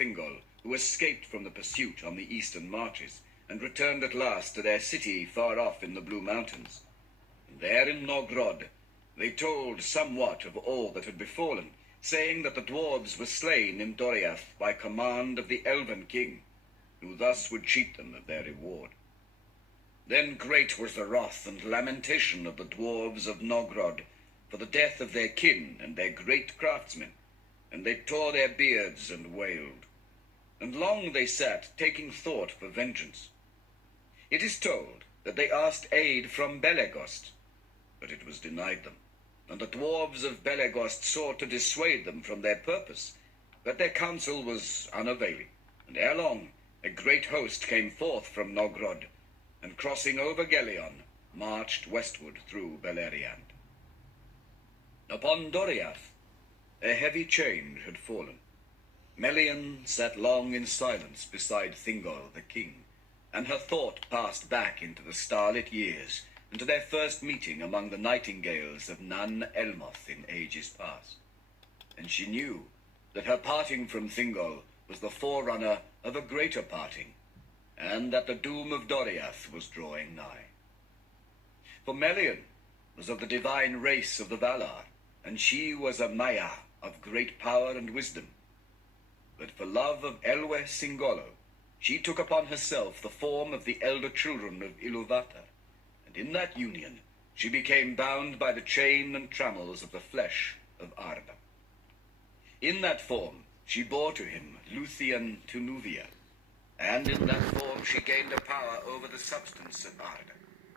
Thingol, who escaped from the pursuit on the eastern marches, and returned at last to their city far off in the Blue Mountains. And there in Nogrod they told somewhat of all that had befallen, saying that the dwarves were slain in Doriath by command of the Elven king, who thus would cheat them of their reward. Then great was the wrath and lamentation of the dwarves of Nogrod for the death of their kin and their great craftsmen, and they tore their beards and wailed. And long they sat, taking thought for vengeance. It is told that they asked aid from Belegost, but it was denied them, and the dwarves of Belegost sought to dissuade them from their purpose, but their counsel was unavailing, and ere long a great host came forth from Nogrod, and crossing over Gelion, marched westward through Beleriand. Upon Doriath a heavy change had fallen. Melian sat long in silence beside Thingol the king, and her thought passed back into the starlit years, and to their first meeting among the nightingales of Nan Elmoth in ages past. And she knew that her parting from Thingol was the forerunner of a greater parting, and that the doom of Doriath was drawing nigh. For Melian was of the divine race of the Valar, and she was a Maya of great power and wisdom. But for love of Elwë Singolo, she took upon herself the form of the elder children of Iluvatar, and in that union she became bound by the chain and trammels of the flesh of Arda. In that form she bore to him Luthien Tunuvia, and in that form she gained a power over the substance of Arda,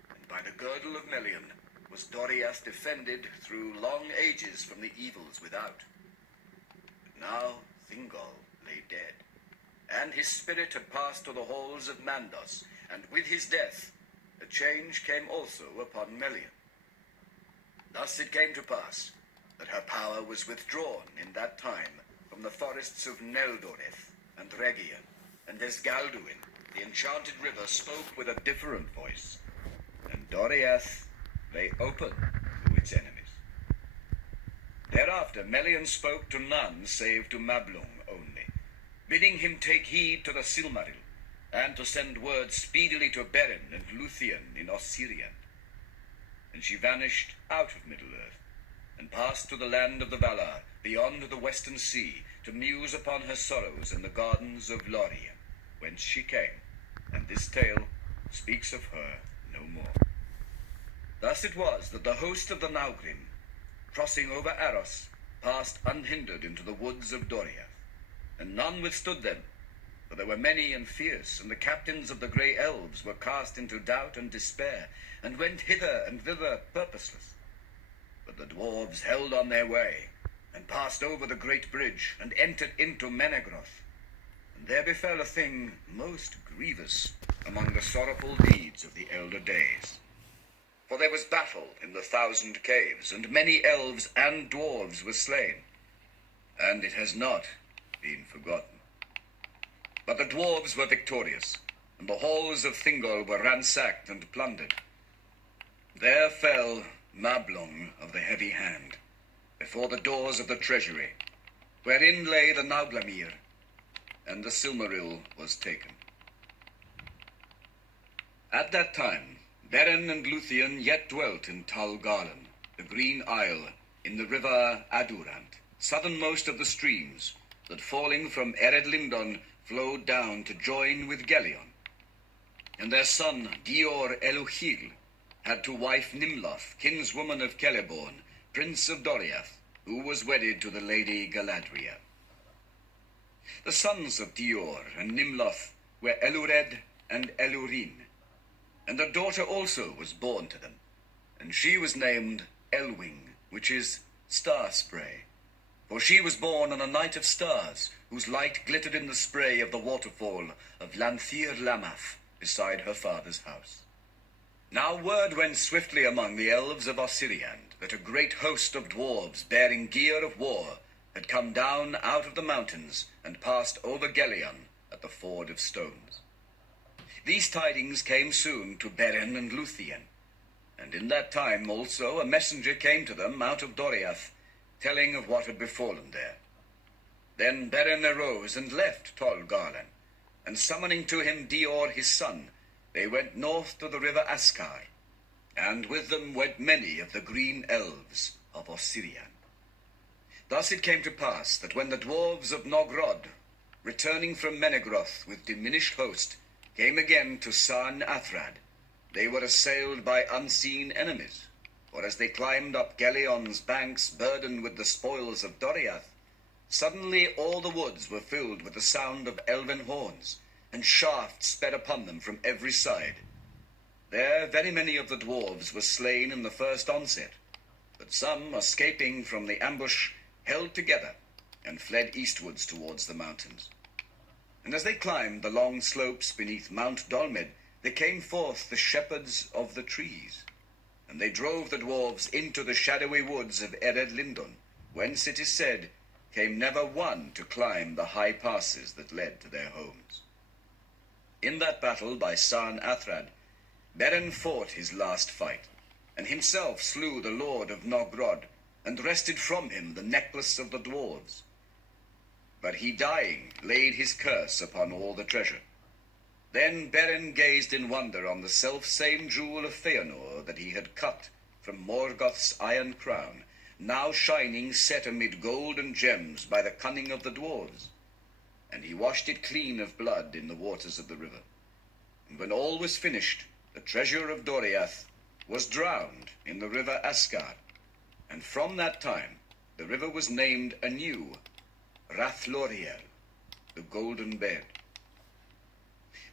and by the girdle of Melian was Doriath defended through long ages from the evils without. But now Thingol lay dead, and his spirit had passed to the halls of Mandos, and with his death a change came also upon Melian. Thus it came to pass that her power was withdrawn in that time from the forests of Neldoreth and Rhegion, and as Galduin, the enchanted river, spoke with a different voice, and Doriath lay open to its enemies. Thereafter Melian spoke to none save to Mablung only, bidding him take heed to the Silmaril, and to send word speedily to Beren and Luthien in Ossiriand. And she vanished out of Middle-earth, and passed to the land of the Valar, beyond the western sea, to muse upon her sorrows in the gardens of Lorien, whence she came, and this tale speaks of her no more. Thus it was that the host of the Naugrim, crossing over Aros, passed unhindered into the woods of Doriath, and none withstood them, for they were many and fierce, and the captains of the grey elves were cast into doubt and despair, and went hither and thither purposeless. But the dwarves held on their way, and passed over the great bridge, and entered into Menegroth. And there befell a thing most grievous among the sorrowful deeds of the elder days. For there was battle in the 1,000 caves, and many elves and dwarves were slain, and it has not been forgotten. But the dwarves were victorious, and the halls of Thingol were ransacked and plundered. There fell Mablung of the Heavy Hand, before the doors of the treasury, wherein lay the Nauglamir, and the Silmaril was taken. At that time Beren and Luthien yet dwelt in Tal Gallen, the Green Isle, in the river Adurant, southernmost of the streams, that falling from Ered Lindon flowed down to join with Gelion. And their son Dior Eluhil had to wife Nimloth, kinswoman of Celeborn, prince of Doriath, who was wedded to the lady Galadriel. The sons of Dior and Nimloth were Elured and Elurin, and a daughter also was born to them, and she was named Elwing, which is star spray. For she was born on a night of stars, whose light glittered in the spray of the waterfall of Lanthir Lamath, beside her father's house. Now word went swiftly among the elves of Ossiriand that a great host of dwarves bearing gear of war had come down out of the mountains and passed over Gelion at the Ford of Stones. These tidings came soon to Beren and Luthien, and in that time also a messenger came to them out of Doriath, telling of what had befallen there. Then Beren arose and left Tol Garlan, and summoning to him Dior his son, they went north to the river Askar, and with them went many of the green elves of Osirian. Thus it came to pass that when the dwarves of Nogrod, returning from Menegroth with diminished host, came again to San Athrad, they were assailed by unseen enemies, for as they climbed up Gelion's banks burdened with the spoils of Doriath, suddenly all the woods were filled with the sound of elven horns, and shafts sped upon them from every side. There very many of the dwarves were slain in the first onset, but some, escaping from the ambush, held together and fled eastwards towards the mountains. And as they climbed the long slopes beneath Mount Dolmed, there came forth the shepherds of the trees, and they drove the dwarves into the shadowy woods of Ered Lindon, whence it is said came never one to climb the high passes that led to their homes. In that battle by San Athrad, Beren fought his last fight, and himself slew the lord of Nogrod, and wrested from him the necklace of the dwarves. But he dying laid his curse upon all the treasure. Then Beren gazed in wonder on the self-same jewel of Feanor that he had cut from Morgoth's iron crown, now shining set amid gold and gems by the cunning of the dwarves. And he washed it clean of blood in the waters of the river. And when all was finished, the treasure of Doriath was drowned in the river Askar, and from that time the river was named anew Rathloriel, the golden bed.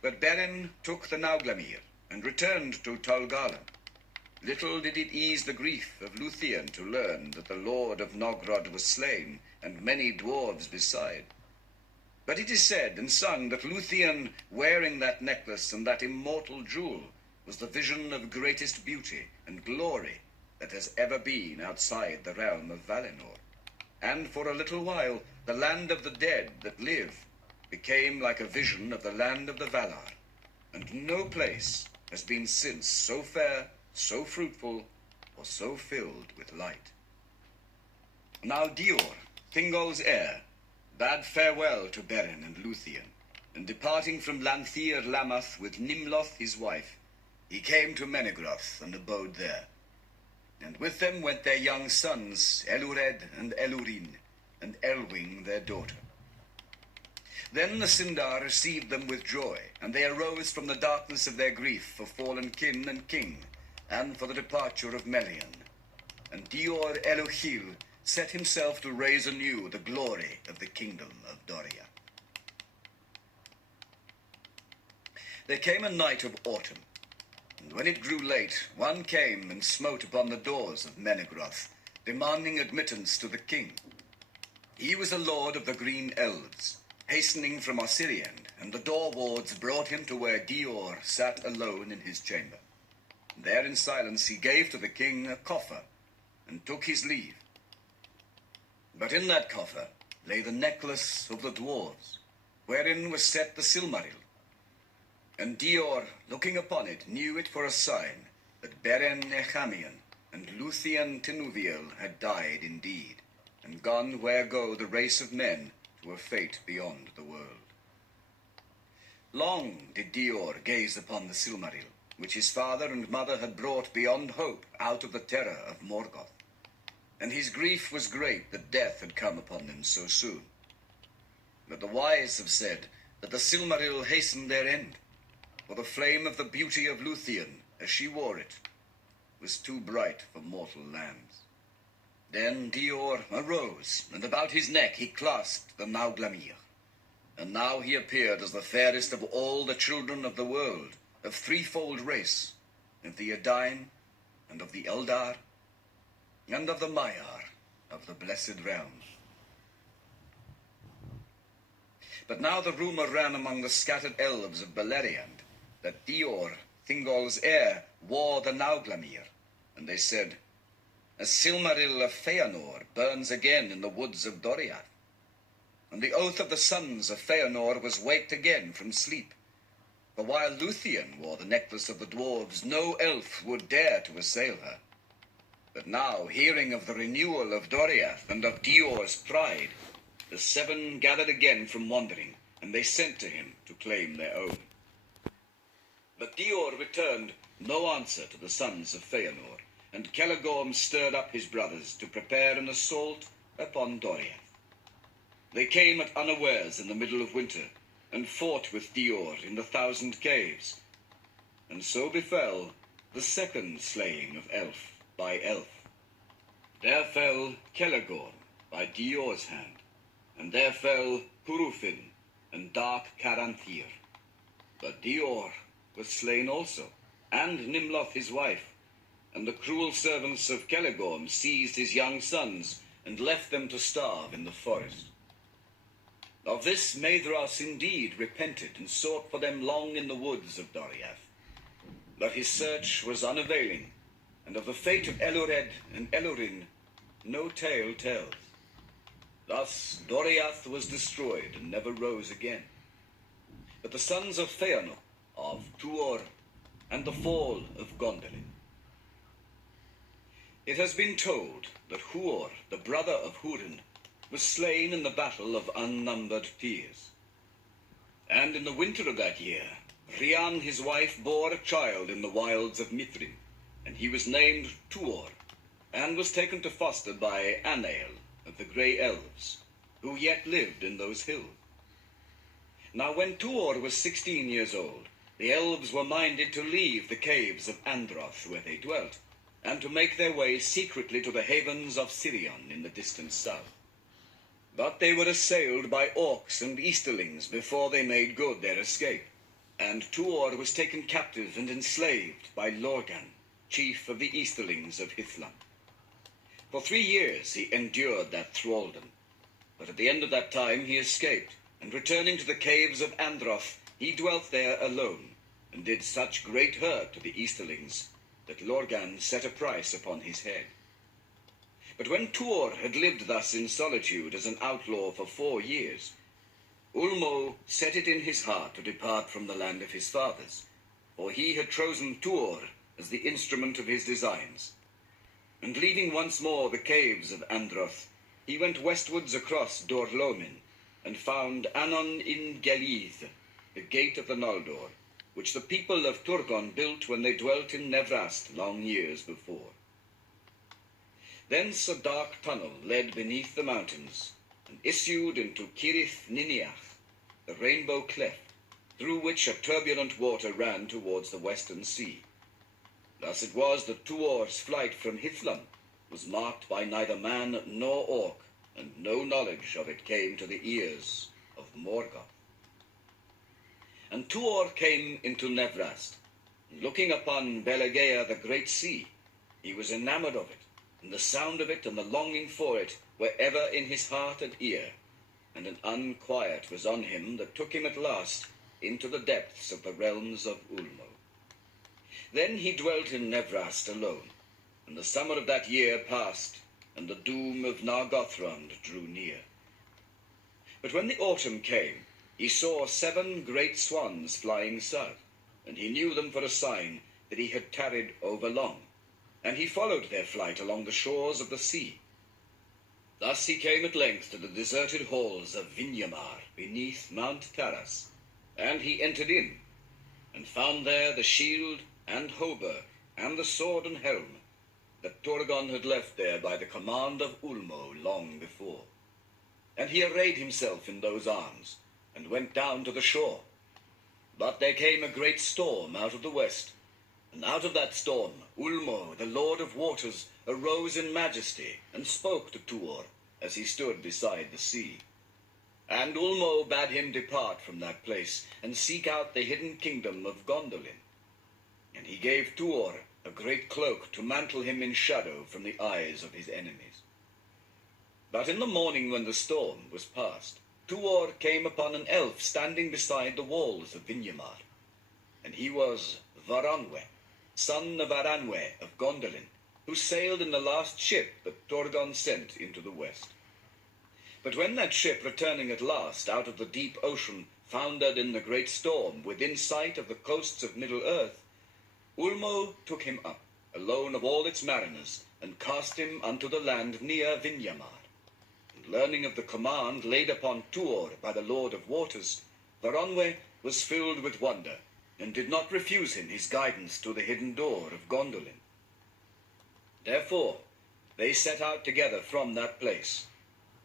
But Beren took the Nauglamir and returned to Tol Garlan. Little did it ease the grief of Luthien to learn that the lord of Nogrod was slain, and many dwarves beside. But it is said and sung that Luthien, wearing that necklace and that immortal jewel, was the vision of greatest beauty and glory that has ever been outside the realm of Valinor. And for a little while the land of the dead that live became like a vision of the land of the Valar, and no place has been since so fair, so fruitful, or so filled with light. Now Dior, Thingol's heir, bade farewell to Beren and Luthien, and departing from Lanthir Lamath with Nimloth his wife, he came to Menegroth and abode there. And with them went their young sons, Elured and Elurin, and Elwing their daughter. Then the Sindar received them with joy, and they arose from the darkness of their grief for fallen kin and king, and for the departure of Melian. And Dior Elohil set himself to raise anew the glory of the kingdom of Doria. There came a night of autumn, and when it grew late, one came and smote upon the doors of Menegroth, demanding admittance to the king. He was a lord of the green elves, hastening from Osirian, and the door wards brought him to where Dior sat alone in his chamber. There in silence he gave to the king a coffer, and took his leave. But in that coffer lay the necklace of the dwarves, wherein was set the Silmaril. And Dior, looking upon it, knew it for a sign that Beren Echamian and Luthien Tinuviel had died indeed, and gone where go the race of men to a fate beyond the world. Long did Dior gaze upon the Silmaril, which his father and mother had brought beyond hope out of the terror of Morgoth, and his grief was great that death had come upon them so soon. But the wise have said that the Silmaril hastened their end, for the flame of the beauty of Luthien, as she wore it, was too bright for mortal lands. Then Dior arose, and about his neck he clasped the Nauglamir. And now he appeared as the fairest of all the children of the world, of threefold race, of the Edain, and of the Eldar, and of the Maiar, of the blessed realm. But now the rumor ran among the scattered elves of Beleriand that Dior, Thingol's heir, wore the Nauglamir, and they said, "A Silmaril of Feanor burns again in the woods of Doriath." And the oath of the sons of Feanor was waked again from sleep. For while Luthien wore the necklace of the dwarves, no elf would dare to assail her. But now, hearing of the renewal of Doriath and of Dior's pride, the seven gathered again from wandering, and they sent to him to claim their own. But Dior returned no answer to the sons of Feanor, and Celegorm stirred up his brothers to prepare an assault upon Doriath. They came at unawares in the middle of winter, and fought with Dior in the 1,000 caves. And so befell the second slaying of elf by elf. There fell Celegorm by Dior's hand, and there fell Hurufin and dark Caranthir. But Dior was slain also, and Nimloth his wife, and the cruel servants of Celegorm seized his young sons and left them to starve in the forest. Of this Maedhros indeed repented and sought for them long in the woods of Doriath. But his search was unavailing, and of the fate of Elured and Elurin no tale tells. Thus Doriath was destroyed and never rose again. But the sons of Feanor, of Tuor, and the fall of Gondolin. It has been told that Huor, the brother of Hurin, was slain in the battle of unnumbered tears. And in the winter of that year, Rhiann his wife bore a child in the wilds of Mithrin, and he was named Tuor, and was taken to foster by Anael of the Grey Elves, who yet lived in those hills. Now when Tuor was 16 years old, the elves were minded to leave the caves of Androth where they dwelt, and to make their way secretly to the havens of Sirion in the distant south. But they were assailed by orcs and Easterlings before they made good their escape, and Tuor was taken captive and enslaved by Lorgan, chief of the Easterlings of Hithlam. For 3 years he endured that thraldom, but at the end of that time he escaped, and returning to the caves of Androth, he dwelt there alone, and did such great hurt to the Easterlings that Lorgan set a price upon his head. But when Tuor had lived thus in solitude as an outlaw for 4 years, Ulmo set it in his heart to depart from the land of his fathers, for he had chosen Tuor as the instrument of his designs. And leaving once more the caves of Androth, he went westwards across Dorlomin, and found Anon in Gelith, the gate of the Noldor, which the people of Turgon built when they dwelt in Nevrast long years before. Thence a dark tunnel led beneath the mountains, and issued into Cirith Niniach, the rainbow cleft, through which a turbulent water ran towards the western sea. Thus it was that Tuor's flight from Hithlam was marked by neither man nor orc, and no knowledge of it came to the ears of Morgoth. And Tuor came into Nevrast, and looking upon Belegea the great sea, he was enamored of it, and the sound of it and the longing for it were ever in his heart and ear, and an unquiet was on him that took him at last into the depths of the realms of Ulmo. Then he dwelt in Nevrast alone, and the summer of that year passed, and the doom of Nargothrond drew near. But when the autumn came, he saw 7 great swans flying south, and he knew them for a sign that he had tarried overlong, and he followed their flight along the shores of the sea. Thus he came at length to the deserted halls of Vinyamar beneath Mount Taras, and he entered in, and found there the shield and hauberk and the sword and helm that Turgon had left there by the command of Ulmo long before. And he arrayed himself in those arms, and went down to the shore. But there came a great storm out of the west, and out of that storm Ulmo, the Lord of Waters, arose in majesty, and spoke to Tuor as he stood beside the sea. And Ulmo bade him depart from that place, and seek out the hidden kingdom of Gondolin. And he gave Tuor a great cloak to mantle him in shadow from the eyes of his enemies. But in the morning when the storm was past, Tuor came upon an elf standing beside the walls of Vinyamar, and he was Varanwe, son of Aranwe of Gondolin, who sailed in the last ship that Turgon sent into the west. But when that ship, returning at last out of the deep ocean, foundered in the great storm within sight of the coasts of Middle-earth, Ulmo took him up, alone of all its mariners, and cast him unto the land near Vinyamar. And learning of the command laid upon Tuor by the Lord of Waters, Varonwe was filled with wonder, and did not refuse him his guidance to the hidden door of Gondolin. Therefore they set out together from that place,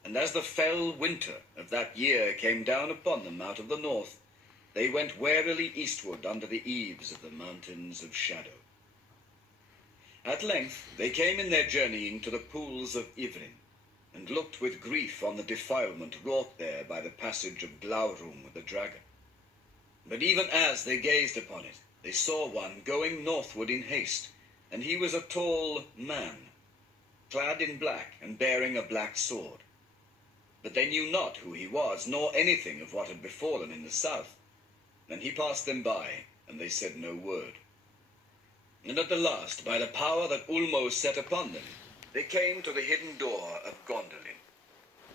and as the fell winter of that year came down upon them out of the north, they went warily eastward under the eaves of the mountains of shadow. At length they came in their journeying to the pools of Ivrin, and looked with grief on the defilement wrought there by the passage of Glaurung the dragon. But even as they gazed upon it, they saw one going northward in haste, and he was a tall man, clad in black, and bearing a black sword. But they knew not who he was, nor anything of what had befallen in the south. And he passed them by, and they said no word. And at the last, by the power that Ulmo set upon them, they came to the hidden door of Gondolin.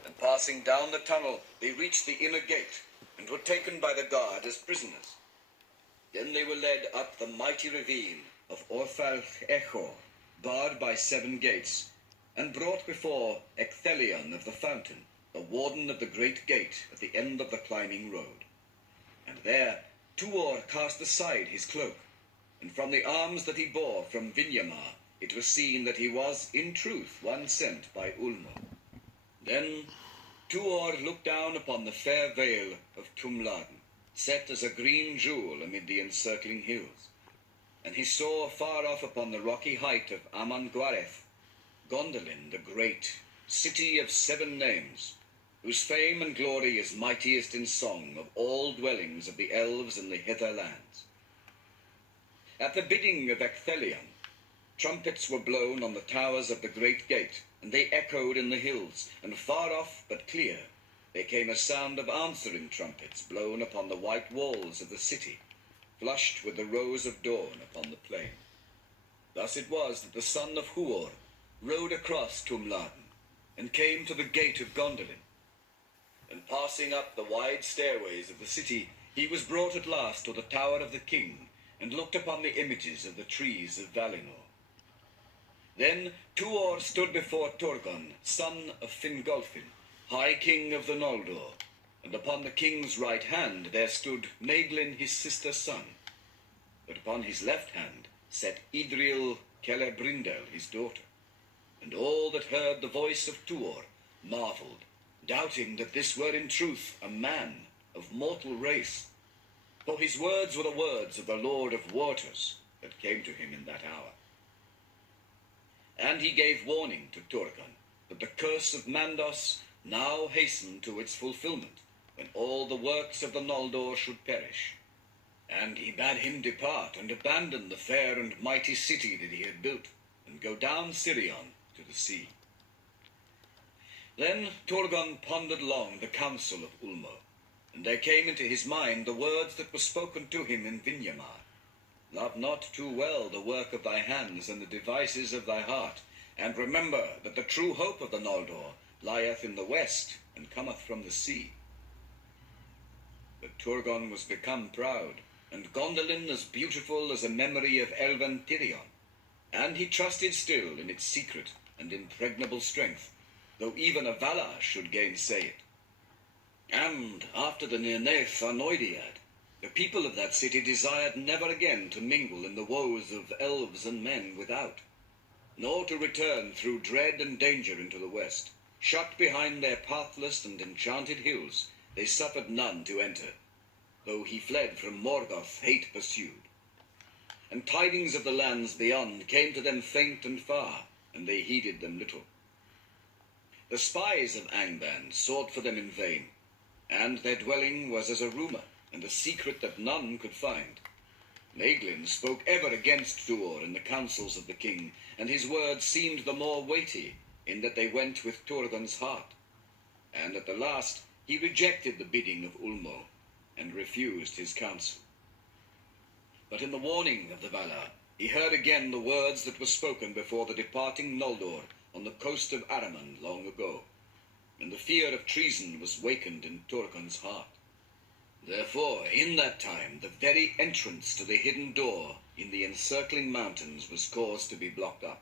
And passing down the tunnel, they reached the inner gate, and were taken by the guard as prisoners. Then they were led up the mighty ravine of Orfalch Echor, barred by 7 gates, and brought before Ecthelion of the Fountain, the warden of the great gate at the end of the climbing road. And there Tuor cast aside his cloak, and from the arms that he bore from Vinyamar it was seen that he was in truth one sent by Ulmo. Then Tuor looked down upon the fair vale of Tumladen, set as a green jewel amid the encircling hills, and he saw far off upon the rocky height of Amanguareth, Gondolin the great, city of 7 names, whose fame and glory is mightiest in song of all dwellings of the elves in the hither lands. At the bidding of Ecthelion, trumpets were blown on the towers of the great gate, and they echoed in the hills, and far off but clear there came a sound of answering trumpets blown upon the white walls of the city, flushed with the rose of dawn upon the plain. Thus it was that the son of Huor rode across Tumladen, and came to the gate of Gondolin. And passing up the wide stairways of the city, he was brought at last to the tower of the king, and looked upon the images of the trees of Valinor. Then Tuor stood before Turgon, son of Fingolfin, high king of the Noldor, and upon the king's right hand there stood Maeglin his sister's son, but upon his left hand sat Idril Celebrindel his daughter. And all that heard the voice of Tuor marvelled, doubting that this were in truth a man of mortal race, for his words were the words of the Lord of Waters that came to him in that hour. And he gave warning to Turgon that the curse of Mandos now hastened to its fulfillment, when all the works of the Noldor should perish. And he bade him depart and abandon the fair and mighty city that he had built, and go down Sirion to the sea. Then Turgon pondered long the counsel of Ulmo, and there came into his mind the words that were spoken to him in Vinyamar. Love not too well the work of thy hands and the devices of thy heart, and remember that the true hope of the Noldor lieth in the west, and cometh from the sea. But Turgon was become proud, and Gondolin as beautiful as a memory of Elven Tirion, and he trusted still in its secret and impregnable strength, though even a Valar should gainsay it. And after the Nirnaeth Arnoediad, the people of that city desired never again to mingle in the woes of elves and men without, nor to return through dread and danger into the west. Shut behind their pathless and enchanted hills, they suffered none to enter, though he fled from Morgoth hate pursued. And tidings of the lands beyond came to them faint and far, and they heeded them little. The spies of Angband sought for them in vain, and their dwelling was as a rumour, and a secret that none could find. Maeglin spoke ever against Tuor in the councils of the king, and his words seemed the more weighty, in that they went with Turgon's heart. And at the last he rejected the bidding of Ulmo, and refused his counsel. But in the warning of the Valar, he heard again the words that were spoken before the departing Noldor on the coast of Araman long ago, and the fear of treason was wakened in Turgon's heart. Therefore, in that time, the very entrance to the hidden door in the encircling mountains was caused to be blocked up,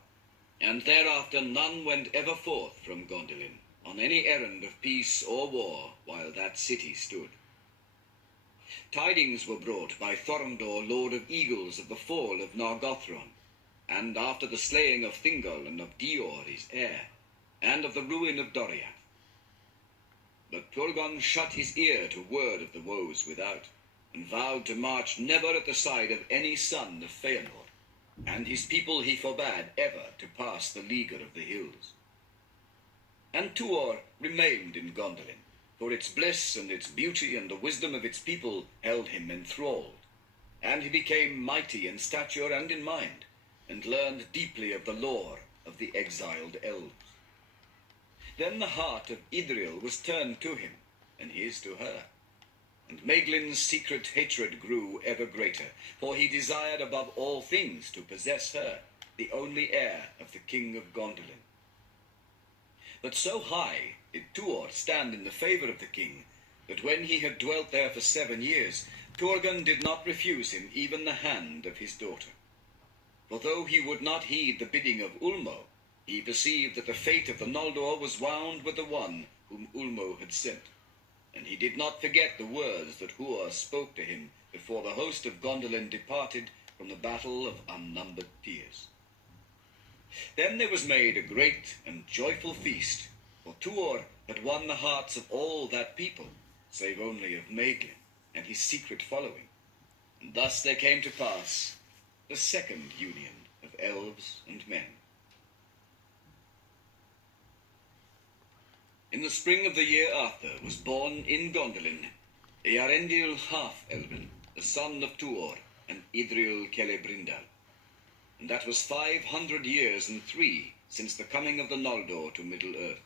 and thereafter none went ever forth from Gondolin, on any errand of peace or war while that city stood. Tidings were brought by Thorondor, Lord of Eagles, of the fall of Nargothrond, and after the slaying of Thingol and of Dior his heir, and of the ruin of Doriath. But Turgon shut his ear to word of the woes without, and vowed to march never at the side of any son of Feanor, and his people he forbade ever to pass the leaguer of the hills. And Tuor remained in Gondolin, for its bliss and its beauty and the wisdom of its people held him enthralled, and he became mighty in stature and in mind, and learned deeply of the lore of the exiled elves. Then the heart of Idril was turned to him, and his to her. And Maeglin's secret hatred grew ever greater, for he desired above all things to possess her, the only heir of the king of Gondolin. But so high did Tuor stand in the favor of the king, that when he had dwelt there for 7 years, Turgon did not refuse him even the hand of his daughter. For though he would not heed the bidding of Ulmo, he perceived that the fate of the Noldor was wound with the one whom Ulmo had sent, and he did not forget the words that Huor spoke to him before the host of Gondolin departed from the battle of unnumbered tears. Then there was made a great and joyful feast, for Tuor had won the hearts of all that people, save only of Maeglin and his secret following. And thus there came to pass the second union of elves and men. In the spring of the year after was born in Gondolin Earendil half-elven, the son of Tuor and Idril Celebrimbor. And that was 500 years and 3 since the coming of the Noldor to Middle-earth.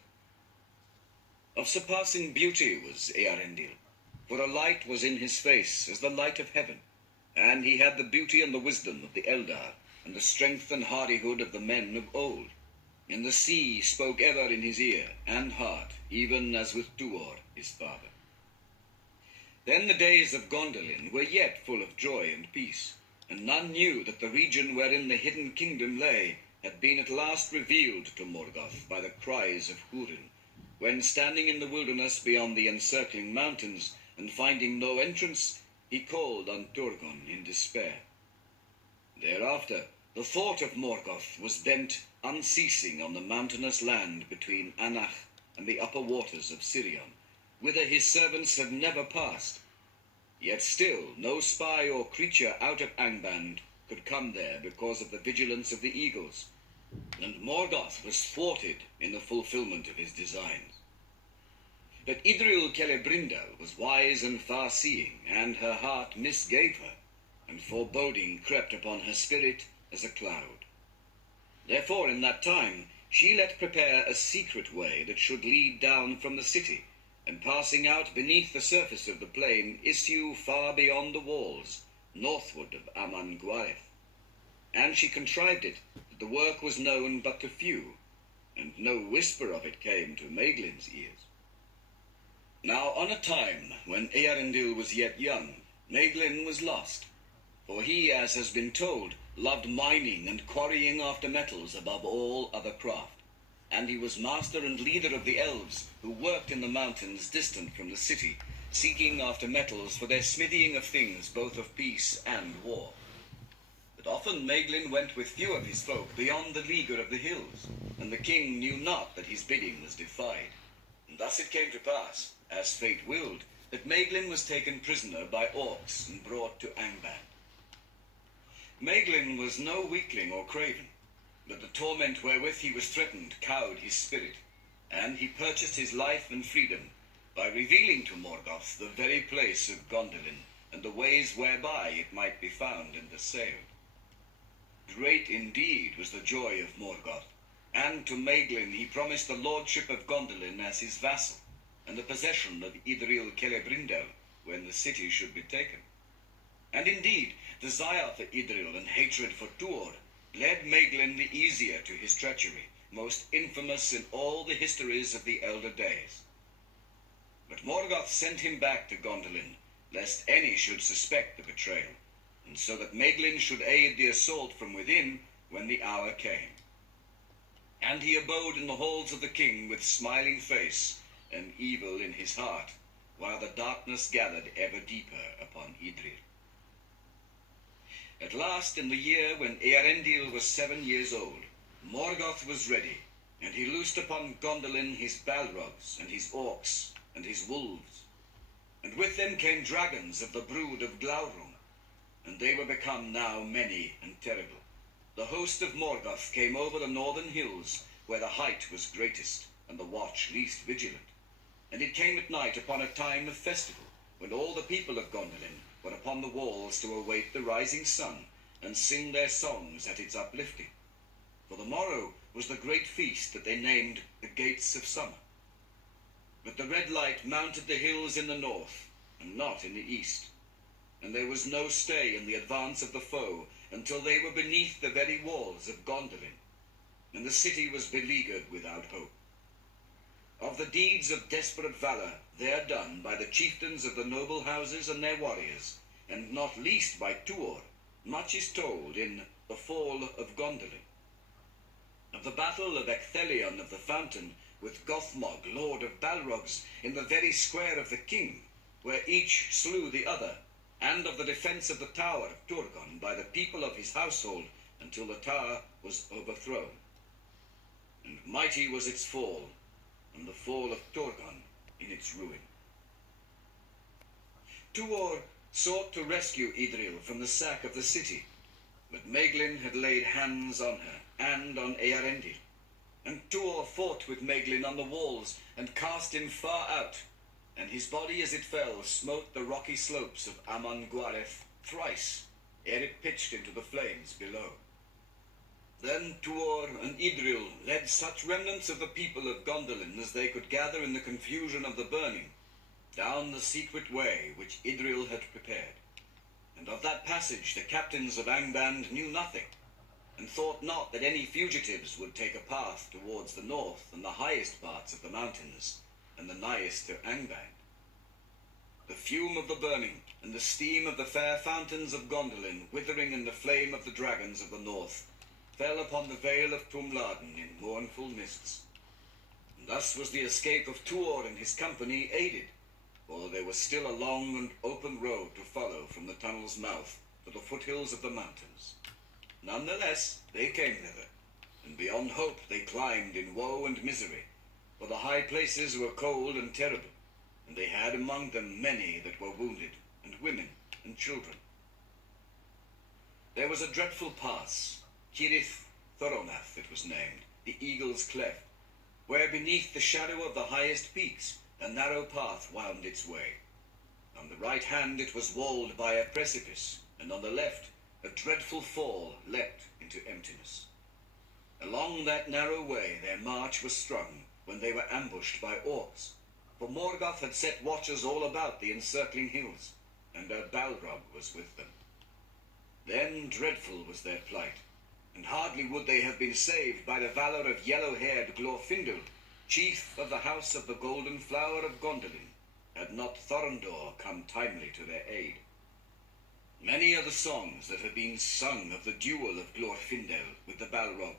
Of surpassing beauty was Earendil, for a light was in his face as the light of heaven, and he had the beauty and the wisdom of the Eldar, and the strength and hardihood of the men of old. And the sea spoke ever in his ear and heart, even as with Tuor his father. Then the days of Gondolin were yet full of joy and peace, and none knew that the region wherein the hidden kingdom lay had been at last revealed to Morgoth by the cries of Húrin, when standing in the wilderness beyond the encircling mountains, and finding no entrance, he called on Turgon in despair. Thereafter the thought of Morgoth was bent unceasing on the mountainous land between Anach and the upper waters of Sirion, whither his servants had never passed. Yet still no spy or creature out of Angband could come there because of the vigilance of the eagles, and Morgoth was thwarted in the fulfillment of his designs. But Idril Celebrimbor was wise and far-seeing, and her heart misgave her, and foreboding crept upon her spirit as a cloud. Therefore in that time she let prepare a secret way that should lead down from the city, and passing out beneath the surface of the plain, issue far beyond the walls, northward of Aman-Gwaith. And she contrived it, that the work was known but to few, and no whisper of it came to Maeglin's ears. Now on a time when Earendil was yet young, Maeglin was lost, for he, as has been told, loved mining and quarrying after metals above all other craft, and he was master and leader of the elves who worked in the mountains distant from the city, seeking after metals for their smithying of things both of peace and war. But often Maeglin went with few of his folk beyond the leaguer of the hills, and the king knew not that his bidding was defied. And thus it came to pass, as fate willed, that Maeglin was taken prisoner by orcs and brought to Angband. Maeglin was no weakling or craven, but the torment wherewith he was threatened cowed his spirit, and he purchased his life and freedom by revealing to Morgoth the very place of Gondolin, and the ways whereby it might be found and assailed. Great indeed was the joy of Morgoth, and to Maeglin he promised the lordship of Gondolin as his vassal, and the possession of Idril Celebrimbor when the city should be taken. And indeed, desire for Idril and hatred for Tuor led Maeglin the easier to his treachery, most infamous in all the histories of the elder days. But Morgoth sent him back to Gondolin, lest any should suspect the betrayal, and so that Maeglin should aid the assault from within when the hour came. And he abode in the halls of the king with smiling face and evil in his heart, while the darkness gathered ever deeper upon Idril. At last, in the year when Earendil was 7 years old, Morgoth was ready, and he loosed upon Gondolin his Balrogs, and his orcs, and his wolves. And with them came dragons of the brood of Glaurung, and they were become now many and terrible. The host of Morgoth came over the northern hills, where the height was greatest, and the watch least vigilant. And it came at night upon a time of festival, when all the people of Gondolin were upon the walls to await the rising sun, and sing their songs at its uplifting. For the morrow was the great feast that they named the Gates of Summer. But the red light mounted the hills in the north, and not in the east. And there was no stay in the advance of the foe, until they were beneath the very walls of Gondolin, and the city was beleaguered without hope. Of the deeds of desperate valor there done by the chieftains of the noble houses and their warriors, and not least by Tuor, much is told in The Fall of Gondolin. Of the battle of Ecthelion of the Fountain with Gothmog, lord of Balrogs, in the very square of the king, where each slew the other, and of the defense of the tower of Turgon by the people of his household, until the tower was overthrown. And mighty was its fall, and the fall of Turgon in its ruin. Tuor sought to rescue Idril from the sack of the city, but Maeglin had laid hands on her, and on Earendil. And Tuor fought with Maeglin on the walls, and cast him far out, and his body as it fell smote the rocky slopes of Amon Gwareth thrice, ere it pitched into the flames below. Then Tuor and Idril led such remnants of the people of Gondolin as they could gather in the confusion of the burning, down the secret way which Idril had prepared. And of that passage the captains of Angband knew nothing, and thought not that any fugitives would take a path towards the north and the highest parts of the mountains, and the nighest to Angband. The fume of the burning, and the steam of the fair fountains of Gondolin withering in the flame of the dragons of the north, fell upon the vale of Tumladen in mournful mists. And thus was the escape of Tuor and his company aided, for there was still a long and open road to follow from the tunnel's mouth to the foothills of the mountains. None the less they came thither, and beyond hope they climbed in woe and misery, for the high places were cold and terrible, and they had among them many that were wounded, and women and children. There was a dreadful pass, Kirith Thoronath it was named, the Eagle's Cleft, where beneath the shadow of the highest peaks a narrow path wound its way. On the right hand it was walled by a precipice, and on the left a dreadful fall leapt into emptiness. Along that narrow way their march was strung, when they were ambushed by orcs, for Morgoth had set watchers all about the encircling hills, and a Balrog was with them. Then dreadful was their plight, and hardly would they have been saved by the valor of yellow-haired Glorfindel, chief of the House of the Golden Flower of Gondolin, had not Thorondor come timely to their aid. Many are the songs that have been sung of the duel of Glorfindel with the Balrog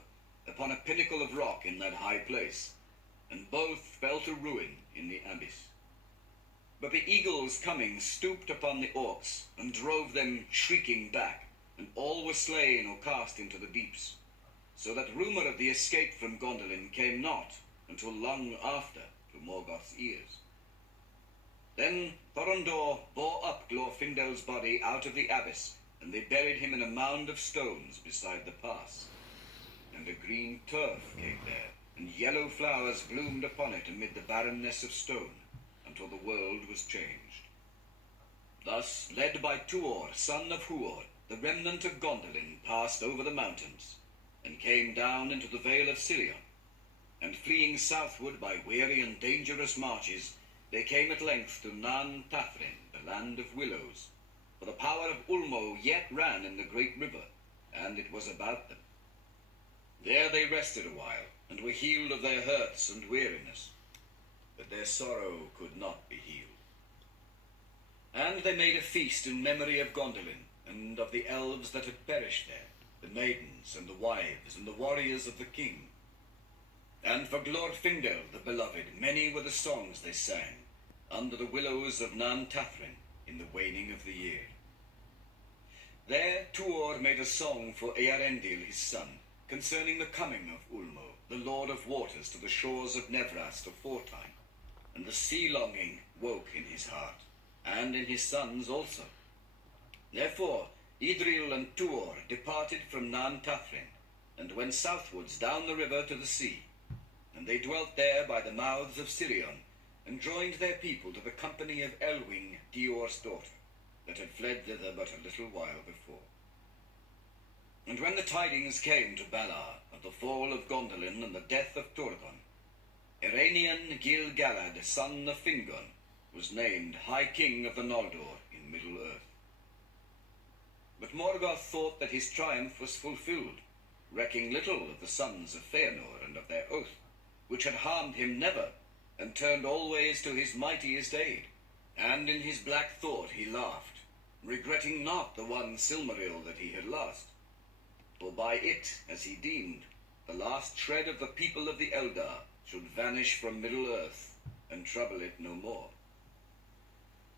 upon a pinnacle of rock in that high place, and both fell to ruin in the abyss. But the eagles coming stooped upon the orcs, and drove them shrieking back, and all were slain or cast into the deeps, so that rumour of the escape from Gondolin came not until long after to Morgoth's ears. Then Thorondor bore up Glorfindel's body out of the abyss, and they buried him in a mound of stones beside the pass. And a green turf came there, and yellow flowers bloomed upon it amid the barrenness of stone, until the world was changed. Thus, led by Tuor, son of Huor, the remnant of Gondolin passed over the mountains, and came down into the vale of Silion, and fleeing southward by weary and dangerous marches, they came at length to Nan Tathrin, the land of willows, for the power of Ulmo yet ran in the great river, and it was about them. There they rested a while, and were healed of their hurts and weariness, but their sorrow could not be healed. And they made a feast in memory of Gondolin, and of the elves that had perished there, the maidens and the wives and the warriors of the king. And for Glorfindel the beloved, many were the songs they sang, under the willows of Nan Tathrin in the waning of the year. There Tuor made a song for Earendil his son, concerning the coming of Ulmo, the Lord of Waters, to the shores of Nevrast aforetime. And the sea-longing woke in his heart, and in his sons also. Therefore Idril and Tuor departed from Nan Tathrin, and went southwards down the river to the sea. And they dwelt there by the mouths of Sirion, and joined their people to the company of Elwing, Dior's daughter, that had fled thither but a little while before. And when the tidings came to Balar of the fall of Gondolin and the death of Turgon, Iranian Gil-galad, son of Fingon, was named High King of the Noldor in Middle-earth. But Morgoth thought that his triumph was fulfilled, recking little of the sons of Feanor and of their oath, which had harmed him never, and turned always to his mightiest aid. And in his black thought he laughed, regretting not the one Silmaril that he had lost. For by it, as he deemed, the last shred of the people of the Eldar should vanish from Middle-earth, and trouble it no more.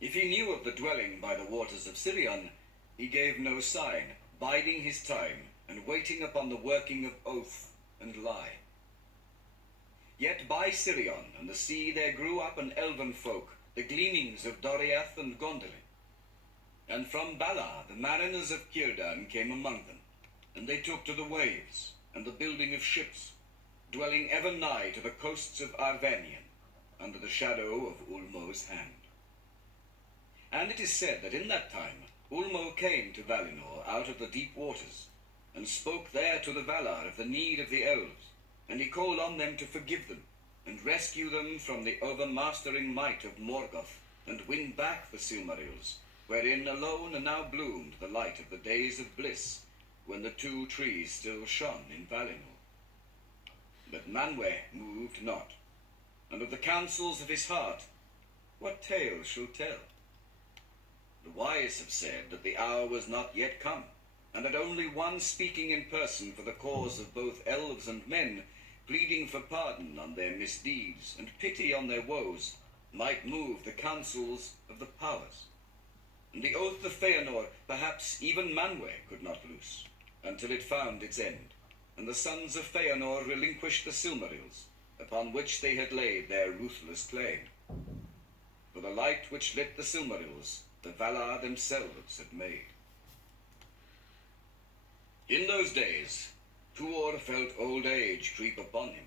If he knew of the dwelling by the waters of Sirion, he gave no sign, biding his time, and waiting upon the working of oath and lie. Yet by Sirion and the sea there grew up an elven folk, the gleanings of Doriath and Gondolin. And from Balar the mariners of Círdan came among them, and they took to the waves, and the building of ships, dwelling ever nigh to the coasts of Arvanion, under the shadow of Ulmo's hand. And it is said that in that time Ulmo came to Valinor out of the deep waters, and spoke there to the Valar of the need of the elves, and he called on them to forgive them, and rescue them from the overmastering might of Morgoth, and win back the Silmarils, wherein alone now bloomed the light of the days of bliss, when the two trees still shone in Valinor. But Manwë moved not, and of the counsels of his heart what tale shall tell? The wise have said that the hour was not yet come, and that only one speaking in person for the cause of both elves and men, pleading for pardon on their misdeeds and pity on their woes, might move the counsels of the powers. And the oath of Feanor perhaps even Manwë could not loose, until it found its end, and the sons of Feanor relinquished the Silmarils, upon which they had laid their ruthless claim. For the light which lit the Silmarils the Valar themselves had made. In those days Tuor felt old age creep upon him,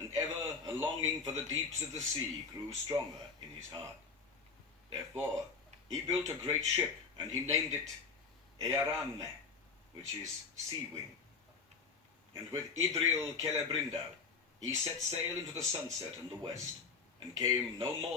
and ever a longing for the deeps of the sea grew stronger in his heart. Therefore he built a great ship, and he named it Earamme, which is Sea Wing. And with Idril Celebrimbor he set sail into the sunset and the west, and came no more